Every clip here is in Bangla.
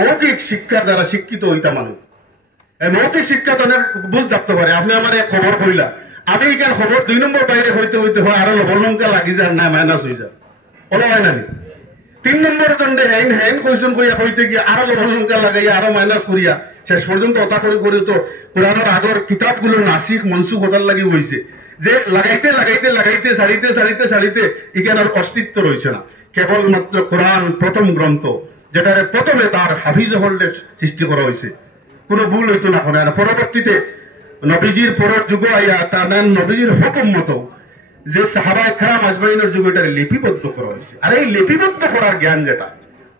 মৌখিক শিক্ষার দ্বারা শিক্ষিত হইতা মানুষ এই মৌখিক শিক্ষা তো বুঝ থাকতে পারে। আপনি আমার এক খবর কইলা, আমি এখানে খবর 2 নম্বর বাইরে হইতে হইতে হয় আরো লবণ লঙ্কা লাগি যান না মাইনাস হয়ে যান ওলা হয় না 3 নম্বর দণ্ডে হ্যান হ্যান কইসন কইয়া হইতে গিয়ে আরো লবণ লঙ্কা লাগাইয়া আরো মাইনাস করিয়া শেষ পর্যন্ত অতা করে করে তো কোরআনের আগর কিতাবগুলো নাসিক মনসুখ হতার লাগি হইছে যে লাগাইতে লাগাইতে লাগাইতে ছাড়িতে ছাড়িতে ছাড়িতে এখানে আর অস্তিত্ব রয়েছে না। কেবলমাত্র কোরআন প্রথম গ্রন্থ, যেটারে প্রথমে তার হাফিজ হোল্ডের সৃষ্টি করা হয়েছে, কোনো ভুল হইতো না। কোনো পরবর্তীতে নবীজির পরের যুগ আইয়া তার নবীজির হুকুম মতো যে সাহাবায়ে কেরাম আজমাইনের যুগে এটারে লিপিবদ্ধ করা হয়েছে। আর এই লিপিবদ্ধ করার জ্ঞান যেটা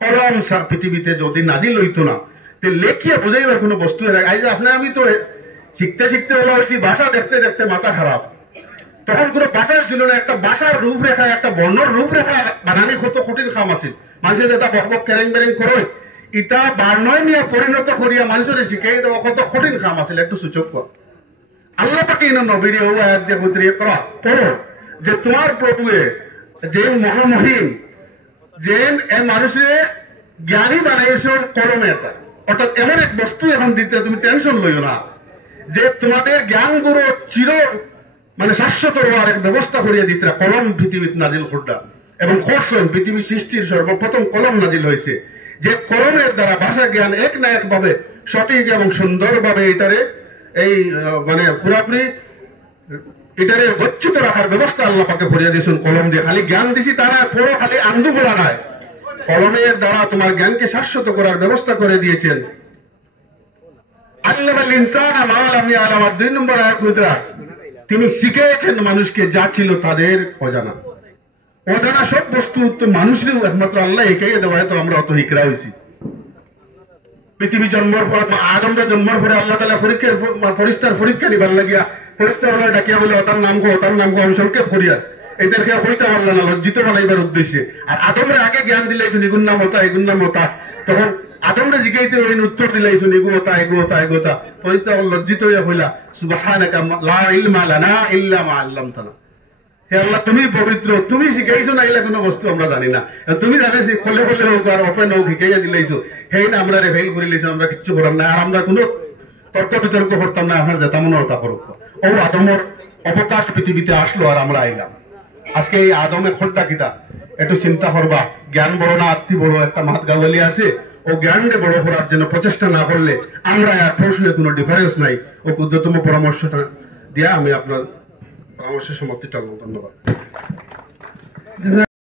কলম পৃথিবীতে যদি নাজিল হইতো না, তে লেখিয়া বুঝাইবার কোনো বস্তু এই যে আপনি আমি তো শিখতে শিখতে বলা হয়েছি, ভাষা দেখতে দেখতে মাথা খারাপ। তখন কোনো ভাষা ছিল না, একটা ভাষার রূপরেখা, একটা বর্ণর রূপরেখা বানানি কত কঠিন কাম আছে। মানুষের যেটা বকবক কেরেং বেরেং করে ইটা বার্ণয় নিয়ে পরিণত করিয়া মানুষের শিখাই দেওয়া কত কঠিন কাম আছে। একটু সূচক কর আল্লাহ পাকে নবীর আয়াত দিয়ে উদ্রিয়ে করা পড়ো যে তোমার প্রভুয়ে যে মহামহিম যে মানুষের জ্ঞানী বানাইছ কলমে একটা, অর্থাৎ এমন এক বস্তু এখন দিতে তুমি টেনশন লইও না যে তোমাদের জ্ঞান গুরু চির মানে শাশ্বত হওয়ার এক ব্যবস্থা করিয়া দিতে কলম পৃথিবীতে নাজিল করডা এবং করছেন। পৃথিবী সৃষ্টির সর্বপ্রথম কলম নাজিল হয়েছে, যে কলমের দ্বারা ভাষা জ্ঞান এক না এক ভাবে সঠিক এবং সুন্দরভাবে এটারে এই মানে পুরাপুরি এটারে গচ্ছিত রাখার ব্যবস্থা আল্লাহ পাকে করিয়া দিয়েছেন কলম দিয়ে। খালি জ্ঞান দিছি তারা পড়ো, খালি আন্দু বলা নাই, কলমের দ্বারা তোমার জ্ঞানকে শাশ্বত করার ব্যবস্থা করে দিয়েছেন। আল্লামাল ইনসানা মা লাম ইয়ালাম, 2 নম্বর আয়াত মুদ্রা তিনি শিখিয়েছেন মানুষকে যা ছিল তাদের অজানা। অজানা সব বস্তু তো মানুষেরও একমাত্র আল্লাহ একাই দেওয়া, তো আমরা অত হিকরা হয়েছি। পৃথিবী জন্মের পর আদমরা জন্মের পরে আল্লাহ তাআলা পরীক্ষা নিবার লাগিয়া ফেরেশতা ওলা ডাকিয়া বলে ওটার নাম গো আমি সংক্ষেপ করিয়া এদের খেয়া হইতে পারল না, লজ্জিত বানাইবার উদ্দেশ্যে। আর আদমরা আগে জ্ঞান দিলাইছেন এগুন নাম হতা এগুন নাম হতা, তখন আদমরা জিগাইতে হইন উত্তর দিলাইছেন এগু হতা এগু হতা এগু হতা। ফেরেশতা লজ্জিত হইয়া কইলা সুবহানাকা লা ইলমা লানা ইল্লা মা আল্লামতানা, হে আল্লাহ তুমি পবিত্র, তুমি শিখাইছো না এলা কোনো বস্তু আমরা জানি না, তুমি জানিস কলে কলে হোক আর ওপেন হোক শিখাইয়া দিলাইছো, হেই না আমরা ফেল করে লাইছো, আমরা কিচ্ছু করার না। আর আমরা কোনো তর্ক বিতর্ক করতাম না, আপনার যেতাম না ওটা করো। ও আদমের অবকাশ পৃথিবীতে আসলো আর আমরা আইলাম। আজকে এই আদমের খোঁজটা কিতা একটু চিন্তা করবা। জ্ঞান বড় না আত্মি বড়, একটা মাত গাওয়ালি আছে, ও জ্ঞানকে বড় করার জন্য প্রচেষ্টা না করলে আমরা প্রশ্নে কোনো ডিফারেন্স নাই। ও ক্ষুদ্রতম পরামর্শটা দিয়া আমি আপনার পরামর্শের সমাপ্তি টানলাম। ধন্যবাদ।